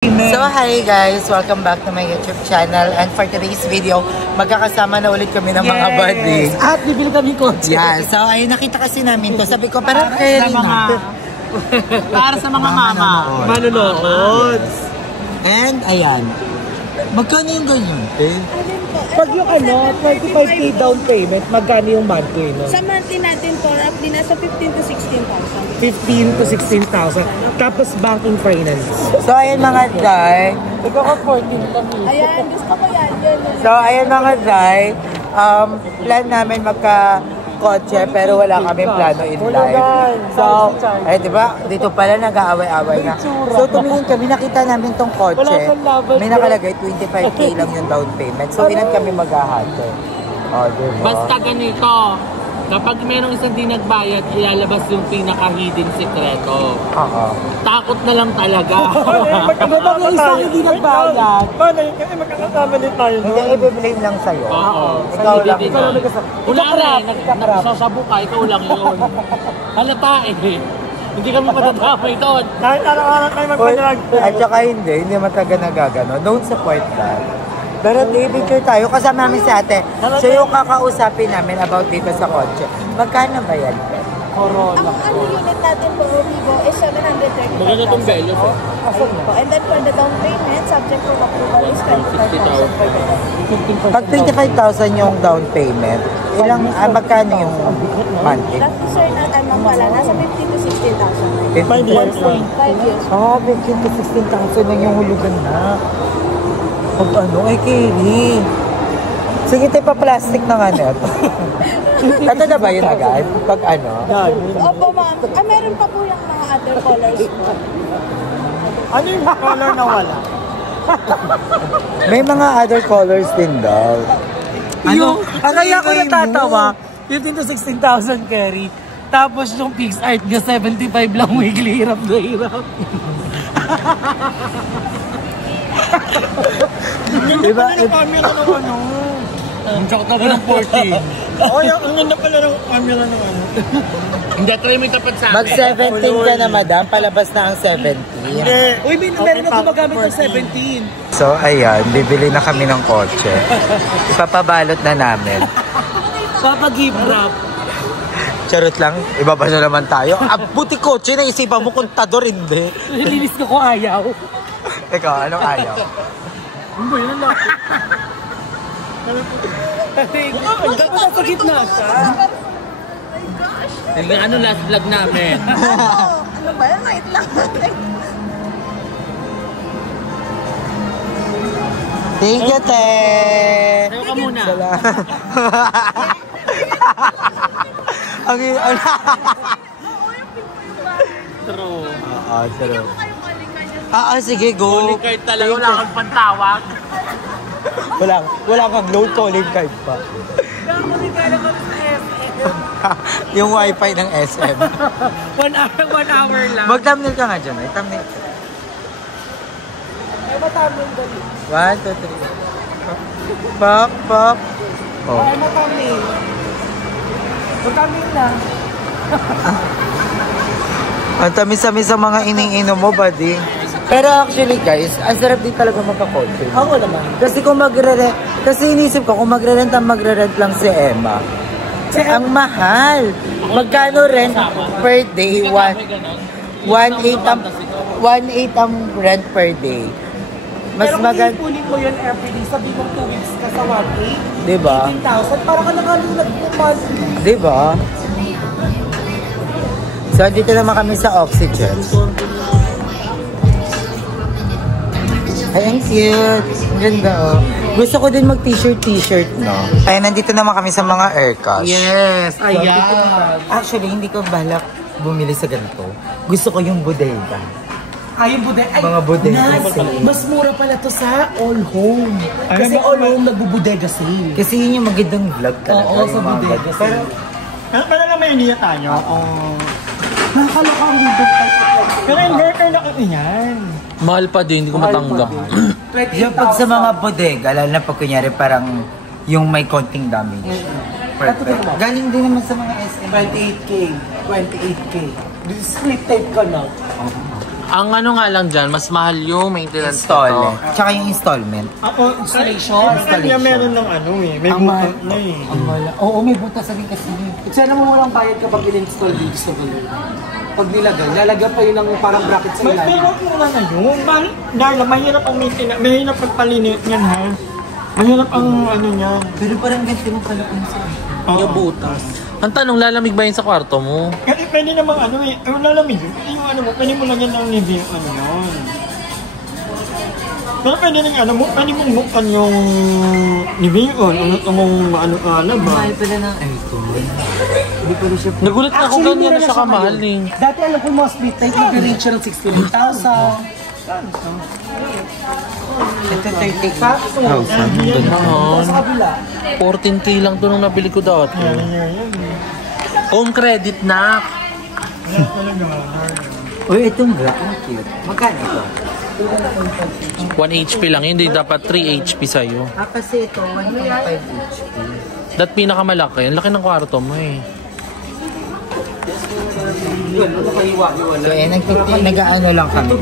So hi guys, welcome back to my YouTube channel, and for today's video, magkakasama na ulit kami ng mga buddies. At bibili kami kotse. Yeah, so ay nakita kasi namin to. Sabi ko parang kaya rin para sa mga mama. Manonood. And ayan. Magkano yung ganyan? Pag yung 25k down payment, magkano yung monthly? No? Sa monthly natin po, roughly nasa 15 to 16,000. 15 to 16,000. Tapos banking finance. So ayan mga day, ipaka-14 kami. Ayan, gusto ko yan. So ayan mga day, plan namin magka-kotse pero wala kami plano in life. So, diba, dito pala nag-aaway-aaway na. So tumingin kami, nakita namin tong kotse. May nakalagay 25k lang yung down payment. So ilan kami maghahati? Oh, diba? Basta ganito, kapag merong isang di nagbayad, ilalabas yung pinaka-hidden sekreto. Takot na lang talaga. Kapag yung isang hindi nagbayad, paano yun? Kasi magkakasama din tayo. Hindi, i-blame lang sa'yo. Oo. Ikaw lang. Wala rin, nagsasabu ka, ikaw lang yun. Halata eh. Hindi kami matadamay doon. Kahit araw-araw kayo magpadrag. At saka hindi mataga nagagano. Don't support that. Pero i-picture tayo, kasama namin si ate. So yung kakausapin namin about dito sa kotse. Magkano ba yan? Ang unit natin po, Vivo, is 735,000. Maganda itong Velos eh. And then for the down payment, subject to approval is 25,000. Pag 25,000 yung down payment, magkano yung monthly? Last sir na time wala, nasa 15 to 16,000. 5 years? 5 years. 15 to 16,000 lang yung hulugan na. Pag ay Kelly. Sige, tayo pa-plastic na nga neto. Ito na ba yun agad? Pag Opo ma'am. Meron pa po yung mga other colors. Ano yung color na wala? May mga other colors din daw. Kaya ako natatawa, 15 to 16,000 carry. Tapos yung fixed art niya, 75 lang weekly, hirap na hirap. Diba? Camera ng Ang tsaka ka ba ng 14? Ang ganda pala ng camera ng Hindi, try mo tapat sa akin. Mag-17 ka na, madam. Palabas na ang 17. Uy, meron na gumagamit ng 17. So, ayan. Bibili na kami ng kotse. Ipapabalot na namin. Papag-give wrap. Charot lang. Ibaba na naman tayo. Buti kotse, naisipan mo kontador, hindi. Nilinis ko kung ayaw. Ikaw, anong ayaw? Hindi, yun lang. Dapat nasa gitna siya. Ano last vlog namin? Ano ba yan? Wait lang. Thank you, te! Tayo ka muna. True. True. Sige, go. Calling card talaga, wala kang pantawag. Wala kang load calling card pa. Yung wifi ng SM. 1 hour lang. Mag-thumbnail ka nga dyan, eh. Thumbnail. Ay, matambol dali. 1, 2, 3. Pop. Oh. Ay, matambol. Matambol lang. Ang tamis-tamis ang mga ining-inom mo, buddy. Pero actually guys, ang sarap din talaga magka-kotse. Ako naman. Kasi kung kasi inisip ko, kung magre-rent lang si Emma. Ang mahal. Magkano rent per day? 1.8 ang rent per day. Mas maganda. Pero kung ipunin mo yun everyday, sabi mo 2 weeks ka sa 1.8, diba? 18,000, parang ka nakalulag mo monthly. Diba? So, dito naman kami sa Oxygen. Ay, ang cute. Ang ganda, oh. Gusto ko din mag-t-shirt, no? Ay, nandito naman kami sa mga aircash. Yes, ayan. Actually, hindi ko balak bumili sa ganito. Gusto ko yung bodega. Yung bodega. Mga bodega sale. Mas mura pala to sa All Home. Kasi All Home nagbubodega sale. Kasi yun yung magandang vlog talaga. Oo, sa bodega sale. Pero pala naman yung niya tayo. Nakakaloka ang window. Pero inverter na kami yan. Mahal pa din, hindi ko matanggap. Yung pag sa mga bodega, lalo na pag kunyari parang yung may konting damage. Perfect. Galing din naman sa mga SM. 28K. 28K. Split type ka na. Ang ano nga lang dyan, mas mahal yung maintenance Installment. nito. Tsaka yung installment. Ako, installation. Kanya meron ng ano eh, may Ang butot na eh. Oo, may butas rin kasi. Sana mo walang bayad kapag in-install dito sa gulo. Pag nilagay, lalagyan pa yun ng parang bracket sa ilalim. Pero mura na yun. Darla, mahirap ang maintenance, mahirap ang palinit yan ha. Mahirap ang ano niyan. Pero parang ganito mo pala kung saan. Yung butas. Ang tanong, lalamig ba yun sa kwarto mo? Kasi pwede namang ano eh, lalamig yun. Yung ano mo, pwede mo lang yan ng review ano yun. Pero pwede rin ano mo, pwede mong buksan yung review ano mong ano ba? Mahal pala ng aircon. Hindi pala siya. Nagulat na ako ganyan na siya kamahal eh. Dati alam ko yung mga split type, nag-reach siya ng 68,000. Ito 30,000. Sa kabila. 14K lang to nung nabili ko dati. Home credit na. Uy, itong black na cute. Magkano ito? 1 HP lang, hindi dapat 3 HP sa'yo. Kasi ito, 1.5 HP. Dat pinakamalaki, ang laki ng kwarto mo eh. So, nag-ano lang kami.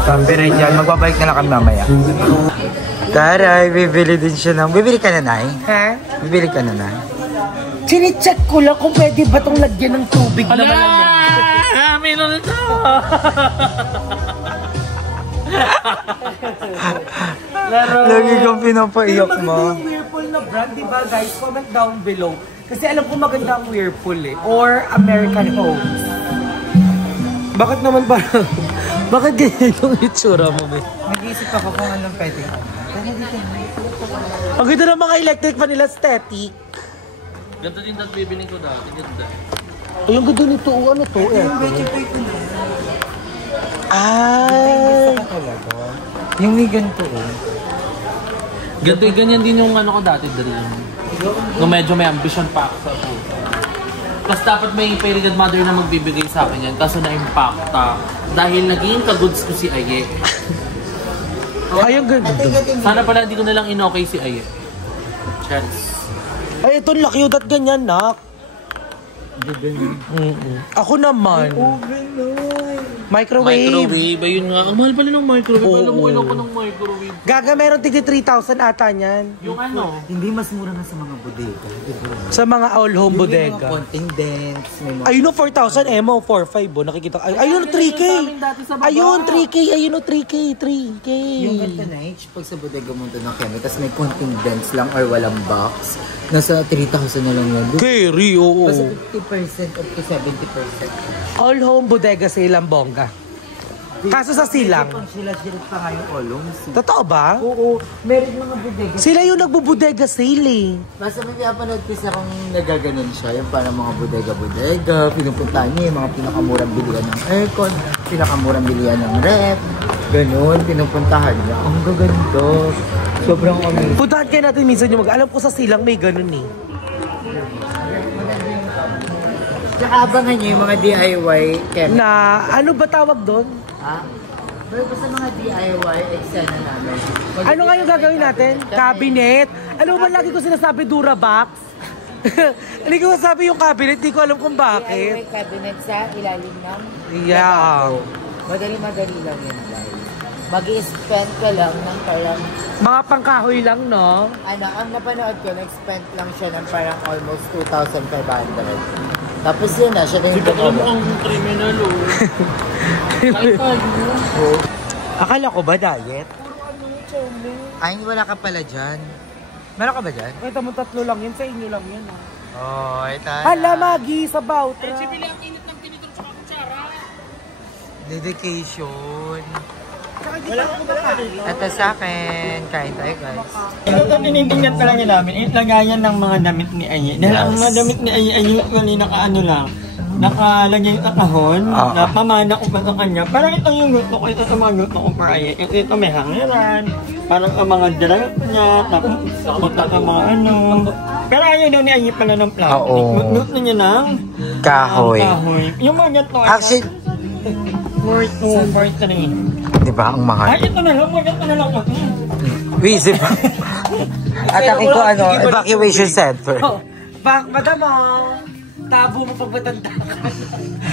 Sabi rin dyan, magbabalik na lang kami mamaya. Taray, bibili din siya ng... Bibili ka na, Nay? Ha? Bibili ka na, Nay? Chine-check ko lang kung pwede ba itong lagyan ng tubig na malamig. Meron ito! Lagi kang pinapaiyak mo. Yung Whirlpool na brand, di ba guys? Comment down below. Kasi alam ko maganda ang Whirlpool eh. Or American Homes. Bakit naman parang... Bakit ganyan yung itsura mo, eh? Nag-iisip ako kung anong pwede. Ang ganda ng mga electric pa nila, static. Ganto din dat bibili ko dati, ganda. Ay, ang ganda nito. Ano to? Ay! Yung may ganito eh. Ganto ganyan din yung ano ko dati, Dream. Nung medyo may ambition pa ako sa puso. Tapos dapat may pairigad mother na magbibigay sa akin yan. Kaso na-impacta. Dahil naging kagoods ko si Aye. Ay, ang ganda. Sana pala hindi ko nalang in-okay si Aye. Chance. Ay, ito laki yung ganyan, nak. Ako naman. Microwave. Microwave, ayun nga. Ang mahal pala ng microwave. Oo. Alam mo, ilang ko ng microwave. Gaga, meron tigit 3,000 ata niyan. Yung ano? Hindi mas mura na sa mga bodega. Sa mga all home Yung bodega. mga konting dents. May mga... Ayun o, 4,000 emo, 4,500 oh, nakikita. Ayun o, 3K. Ayun, 3K. Ayun o, 3K. 3K. Yung ganito na pag sa bodega mo doon ng kemi, tapos may konting dents lang or walang box, nasa 3,000 na lang yun. Carry, oo. Basta 50% up to 70%. All home bodega sale ang bongga. Kaso sa silang. Sila pa nga yung olongs. Totoo ba? Oo, meron mga bodega. Sila yung nagbubudega sale eh. Basta may pinapanood ko sa kung nagaganon siya, yung parang mga bodega-bodega, pinupuntahan niya yung mga pinakamurang bilihan ng aircon, pinakamurang bilihan ng rep, ganun, pinupuntahan niya. Ang gaganto. Sobrang amazing. Puntahan kayo natin minsan yung alam ko sa silang may ganun eh. Tsaka abangan niyo yung mga DIY kemi. Na ano ba tawag doon? Ha? Pero basta mga DIY, eksena namin. Ano nga yung gagawin natin? Cabinet. Alam mo ba lagi ko sinasabi Durabox? Hindi ko sabi yung cabinet, hindi ko alam kung bakit. DIY cabinet sa ilalim ng Yeah. madali-madali lang yun, guys. Mag-i-spend ka lang ng parang, Mga pangkahoy lang, no? ano, ang napanood ko, nag-spend lang siya ng parang almost 2,500. Tapos yun na, siya na yung Alam mo ang criminal Akala ko ba diet? Ay, wala ka pala dyan. Meron ka ba dyan? Ito mo tatlo lang yun, sa inyo lang yun. Oh, ito. Hala, Magi, sa Bautra. ang init ng tinitong sa kutsara. Dedication. Ito sa akin. Kain tayo, guys. Ito tinitingnan talaga namin, lagayan ng mga damit ni Aye. Dahil ang mga damit ni Aye ay usually nakaano lang, nakalagay sa kahon, na pamana ko pa sa kanya. Parang ito yung gusto ko, ito sa mga gusto ko para Aye. Ito may hangiran, parang ang mga dress niya, tapos punta sa mga ano. Pero ayaw daw ni Aye pala ng plastic. Gusto niya ng Kahoy. kahoy. Yung mga ganito, Actually, 4 2, 4 3. di ba ang mahal? Ay, ito na lang, mga ganito na lang. Wisip. Atake ko evacuation center. Madam, tabo mo pag matanda ka.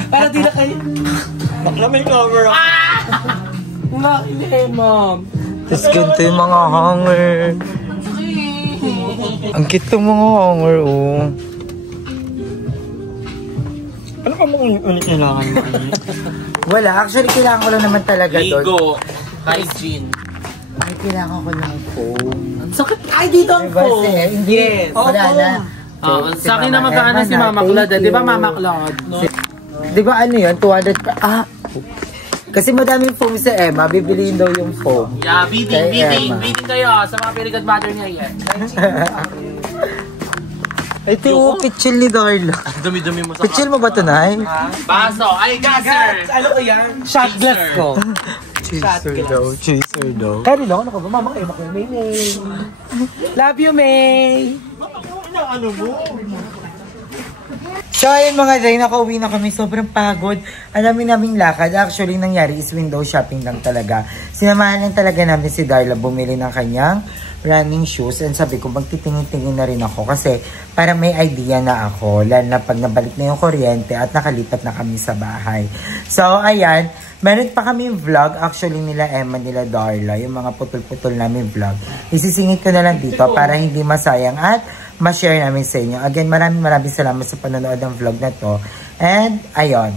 Para di na kayo. Bakla may camera. Nga, ma'am. Tapos ganito yung mga hanger. Ang cute yung mga hanger, oh. Ano ka mga ulit kailangan mo? Wala, actually kailangan ko lang naman talaga doon. Ligo. Hygiene. Ay, kailangan ko ng phone. Sakit. Ay, dito ang Diba, phone. Yes. Wala na. Sa akin na magkano si Mama Claude. Di ba Mama Claude? No? Di ba ano yun? 200 pa. Kasi madaming foam sa Emma. Bibiliin daw yung foam. Yeah, Kay bidding Emma. kayo sa mga Perigot Mother niya yan. Ito yung pitchil ni Darla. Dumi-dumi mo sa Pitchil mo ba ito, Nay? Baso. Ay, gasser. Ano ko yan? Shot glass ko. Chaser daw. Kaya nila, ano ka ba? Mama, kayo makuha May May. Love you, May. Ano mo? So ayun mga day, nakauwi na kami. Sobrang pagod. Alam naming lakad. Actually, nangyari is window shopping lang talaga. Sinamahan lang talaga namin si Darla bumili ng kanyang running shoes. And sabi ko, magtitingin-tingin na rin ako. Kasi para may idea na ako. Lalo na pag nabalik na yung kuryente at nakalipat na kami sa bahay. So ayan, meron pa kami vlog. Actually nila Emma, nila Darla. Yung mga putol-putol namin vlog. Isisingit ko na lang dito para hindi masayang at ma-share namin sa inyo. Again, maraming salamat sa panonood ng vlog na to. And, ayun.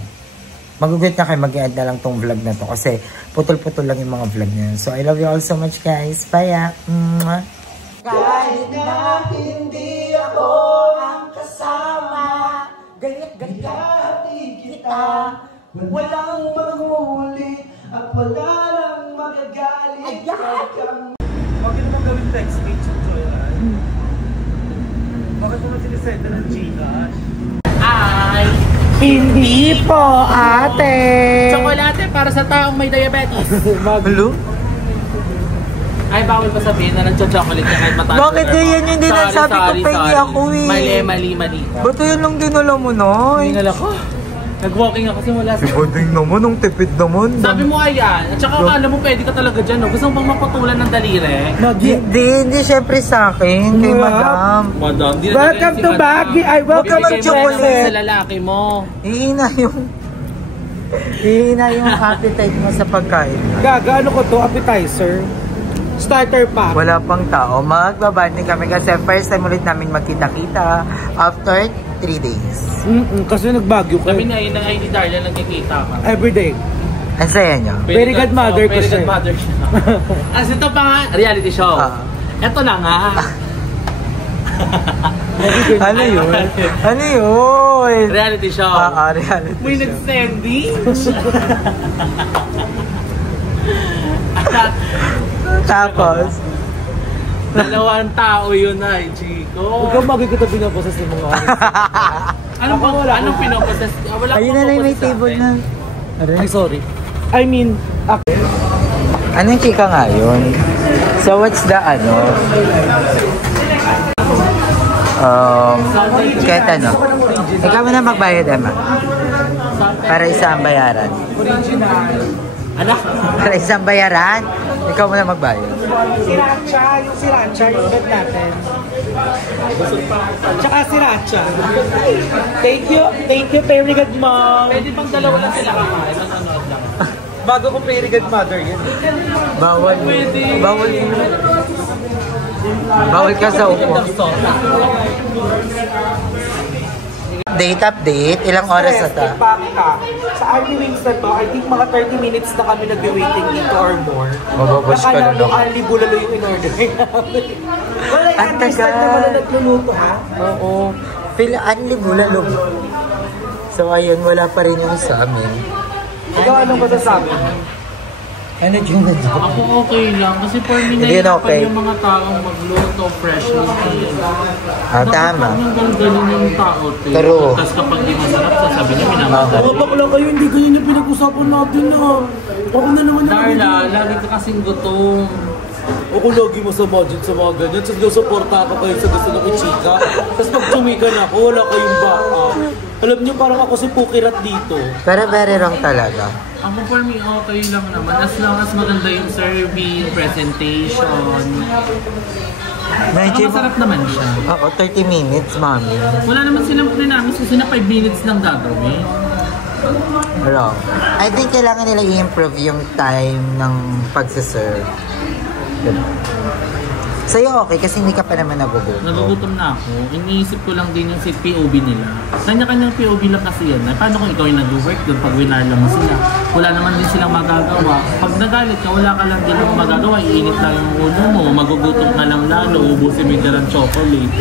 Magugulat na kayo, mag-i-add na lang tong vlog na to. Kasi, putol-putol lang yung mga vlog na yun. So, I love you all so much, guys. Bye! Kahit na hindi ako ang kasama, ganit-ganit kita, walang maghuli at wala nang magagalit. Ayan! Huwag yun naman gawin text speech at Joyride. Bakit mo naman sinisend ng Gcash? Ay! Hindi po, ate! Chocolate para sa taong may diabetes. Hello? Ay, bawal pa sabihin na nag-chocolate ka kahit mataas. Bakit yan yung dinasabi ko pa hindi ako eh? Mali. Ba't yun lang dinala mo, Noy? Dinala ko. Nag-walking ako kasi wala sa... Si Bading naman, ang tipid naman. Sabi mo ayan. At saka akala mo pwede ka talaga dyan, no? Gusto mo bang maputulan ng daliri? Hindi syempre sa akin, kay Madam. Madam, di na Welcome to Baguio! Ay, welcome to chocolate! Sa lalaki mo. Ihina yung appetite mo sa pagkain. Gaga, ano ko to? Appetizer? Starter pack? Wala pang tao. Magbabanding kami kasi first time ulit namin magkita-kita after 3 days. Kasi nagbagyo ko. Kami na yun ay ni Darla nagkikita ka. Everyday. Ang saya niya. Very good mother ko Very siya. good mother siya. As ito pa nga, reality show. Ito na nga. Ano yun? Ano yun? Reality show. Reality May show. nag-sending. Tapos, Dalawang tao yun ay, Chico. Huwag kang magiging pinaposes ng mga Anong pinaposes? Wala ayun na lang may table na. Ay, sorry. I mean, Anong chika nga yun? So what's the kahit ano? Ikaw mo na magbayad, Emma. Para isang bayaran. Ano? Para isang bayaran, ikaw mo na magbayad. Sriracha, yung bed natin. Tsaka sriracha. Thank you, very good mom. Pwede pang dalawa lang sila kakain. Nanonood lang. Bago ko very good mother yun. Bawal. Bawal yun. Bawal ka sa upo. Date update, ilang oras na ta? Sa Army Wings na to, I think mga 30 minutes na kami nag-waiting dito or more. Mababash ka na lang. Nakala mo bulalo yung in-order namin. Wala Ang yung understand tagal. naman na nagluluto, ha? Oo. Anli bulalo. So ayun, wala pa rin yung sa amin. Ikaw anong masasabi? Ano yung Ako okay lang. Kasi for me Hindi na okay. yung mga taong magluto, fresh luto. Tama. Hanggang ganun yung tao. True. Tapos kapag di masarap, sasabi niya minamadali. Bakla kayo, hindi ganyan yung pinag-usapan natin, ha? Ako na naman yung Darla, lagi ka kasing gutom. Ako lagi masama dyan sa mga ganyan. Tapos suporta ka kayo sa gusto ng chika. Tapos pag tumigan ako, wala kayong baka. Alam niyo, parang ako si Pukirat dito. Pero very wrong talaga. Ako for me, okay lang naman. As long as maganda yung serving, presentation. Saka masarap naman siya. Oo, 30 minutes, mami. Wala naman silang pinamis kasi na 5 minutes lang gagawin. Wrong. I think kailangan nila i-improve yung time ng pagsaserve. Sa'yo okay kasi hindi ka pa naman nagugutom. Nagugutom na ako. Iniisip ko lang din yung POV nila. Kanya-kanyang POV lang kasi yan. Paano kung ikaw yung nag-work doon pag winala mo sila? Wala naman din silang magagawa. Pag nagalit ka, wala ka lang din yung magagawa. Iinit lang yung ulo mo. Magugutom ka lang lalo. Ubusin mo yung dalang chocolate.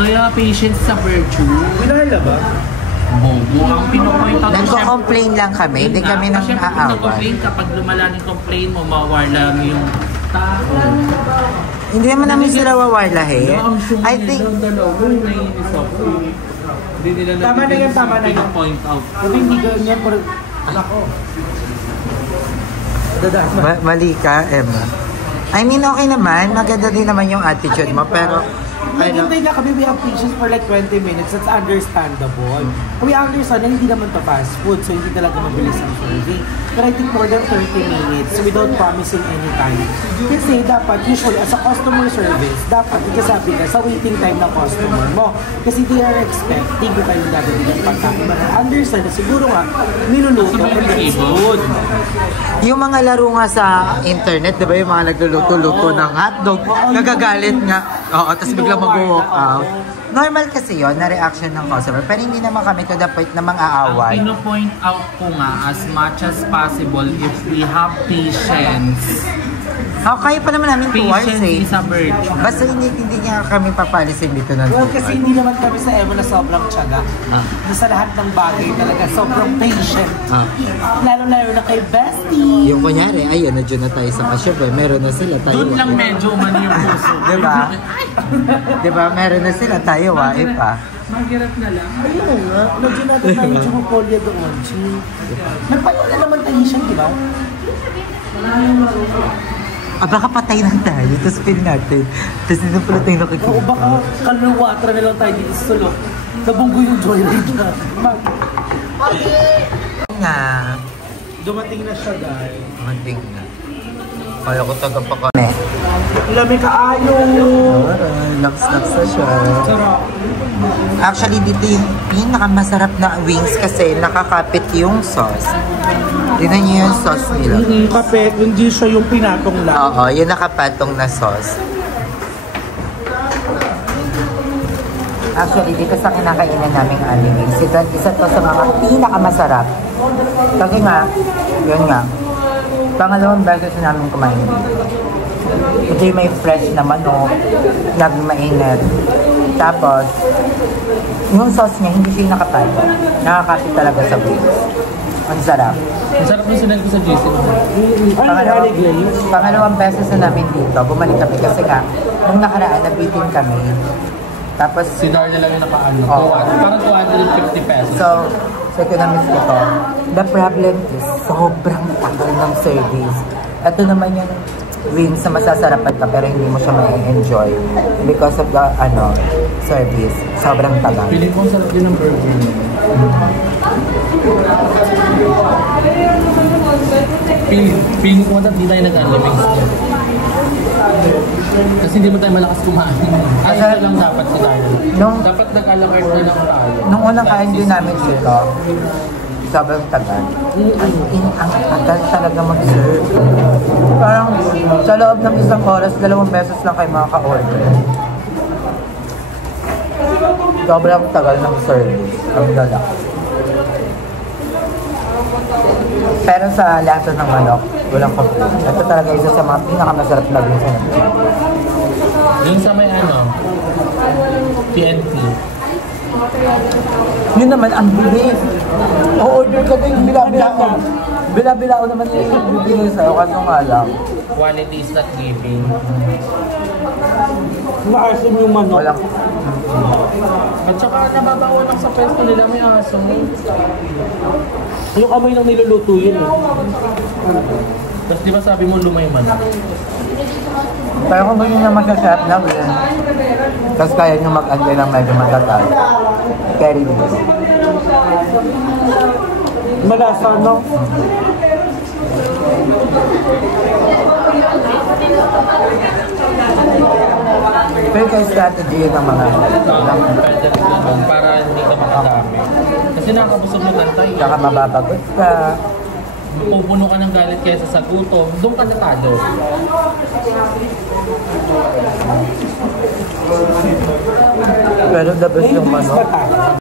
Kaya patience sa virtue. Winala ba? Bobo. Ang pinopoint out. Nagko-complain lang kami. Hindi kami nang Kasi pag aaway. nag-complain ka, pag lumala ng complain mo, mawala mo yung tao. Hindi naman namin sila wawarlahin. I think... Hindi nila Tama na yan, tama na yan. point out. Sabi hindi ganyan, pero... Ako. Mali ka, Emma. I mean, okay naman. Maganda din naman yung attitude mo. Pero... Naghintay na kami, we have patience for like 20 minutes. That's understandable. We understand na hindi naman to fast food, so hindi talaga mabilis ang serving. But I think more than 30 minutes without promising any time. Kasi dapat, usually, as a customer service, dapat ikasabi ka sa waiting time ng customer mo. Kasi they are expecting kung kailan gagawin ng pagkain. But I understand na siguro nga, niluluto and it's food. Yung mga laro nga sa internet, di ba yung mga nagluluto-luto ng hotdog, nagagalit nga. Oo, tapos biglang mag-walk out. Normal kasi yon na reaction ng customer. Pero hindi naman kami to the point na mang-aaway. Ang pino-point out ko nga, as much as possible, if we have patience. Kaya pa naman namin towards Patience is a virtue. Basta hindi niya kami papalisin dito ng Well, kasi hindi naman kami sa Emo na sobrang tiyaga. Sa lahat ng bagay talaga, sobrang patient. Lalo-lalo na kay Bestie. Yung kunyari, ayun, nadyo na tayo sa cashier. Meron na sila, tayo. Doon lang medyo man yung puso. Diba? Diba? Meron na sila, tayo, wae pa. Mahirap na lang. Ayun nga, medyo natin tayo yung chumupolya doon. Nagpalala naman tayo siya, di ba? Baka patay lang tayo, tapos pin natin. Tapos dito pala tayo nakikita. O baka kalawatra na lang tayo dito sa sulok. Nabunggo yung joyride na. Nga. Dumating na siya, guys. Mating na. Kaya ko taga pa kami. Lami kaayo! Laps-laps na siya. Sarap. Actually, dito yung pinakamasarap na wings kasi nakakapit yung sauce. Tignan niyo yung sauce nila. Kapit, hindi siya yung pinatong lang. Oo, yung nakapatong na sauce. Actually, dito sa kinakainan naming Ali wings, isa to sa mga pinakamasarap. Kasi nga, yun nga, pangalawang beses namin kumain. Ito yung may fresh na manok, nagmainit. Tapos, yung sauce niya, hindi siya nakapatong. Nakakapit talaga sa wings. Ang sarap. Ang sarap yung sinag ko sa GC. Pangalawang beses na namin dito, bumalik kami kasi nga, nung nakaraan, nabitin kami. Tapos, Si Darla lang yung nakaano. Oo. Parang 250 pesos. so economics ko to. The problem is, sobrang tagal ng service. Ito naman yung wings na masasarapan ka pero hindi mo siya ma-enjoy because of the service. Sobrang tagal. Piling ko ang sarap din ng burger niya. Piling ko hindi tayo nag-unlimited. Kasi hindi mo tayo malakas kumain. Kaya ito lang dapat si Darla. Dapat nag-alakart na lang tayo. Nung unang kain din namin dito, sobrang tagal. Ang tagal talaga mag-serve. Parang sa loob ng isang oras, 2 pesos lang kayo makaka-order. Sobrang tagal ng service. Ang dala. Pero sa laso ng manok, walang complaint. Ito talaga isa sa mga pinakamasarap na wings sa nag-check. Yung sa may TNT. Yun naman, ang bilis. O-order ka din, bila-bilao. Bila-bilao naman yung bibigay sa'yo, kaso nga lang. Quality is not giving. Naasim yung manok. Walang... At saka nababawa lang sa pwesto nila may aso. Yung amoy ng niluluto yun eh. Tapos di ba sabi mo lumay man? Pero kung ganyan na masyasarap na win, tapos kaya nyo mag-antay ng medyo matagal, carry this. Malasa, no? Pero yung strategy yun ng mga Pwede rin naman para hindi ka makadami. Kasi nakakabusog mo tantay. Saka mababagot ka. Pupuno ka ng galit kaysa sa gutom, doon ka natalo. Pero the best yung manok.